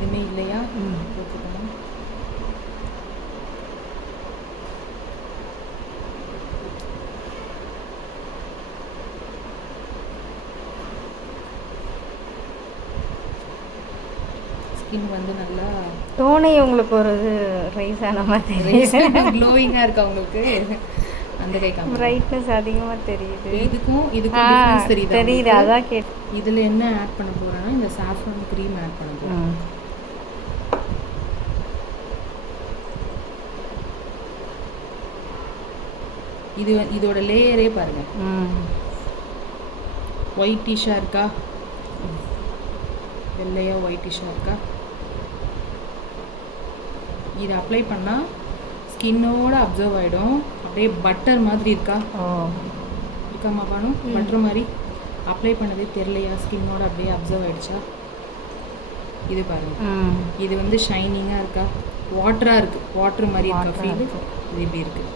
எதுவுமே இல்லையா? போட்டுக்கணும். ஸ்கின் வந்து நல்லா டோனே உங்களுக்கு ஒரு ரைஸ் ஆன மாதிரி க்ளோயிங்காக இருக்கா உங்களுக்கு? அந்த கை காமி. பிரைட்னஸ் அதிகமாக தெரியுது. இதுக்கும் டிஃபரன்ஸ் தெரியுது. தெரியுது, அதான் கேட்டு. இதில் என்ன ஆட் பண்ண போகிறேன்னா இந்த சாஃப்ரான் க்ரீம் ஆட் பண்ண போகிறேன். இதோட லேயரே பாருங்க, ஒயிட்டிஷாக இருக்கா, வெள்ளையா ஒயிட்டிஷாக இருக்கா. இதை அப்ளை பண்ணால் ஸ்கின்னோட அப்சர்வ் ஆகிடும். அப்படியே பட்டர் மாதிரி இருக்கா, இருக்காமா பானு? பட்டர் மாதிரி அப்ளை பண்ணதே தெரியலையா? ஸ்கின்னோட அப்படியே அப்சர்வ் ஆகிடுச்சா? இது பாருங்க, இது வந்து ஷைனிங்காக இருக்கா, வாட்டராக இருக்குது, வாட்டர் மாதிரி இருக்கா ஃபீல். இது இப்படி இருக்குது.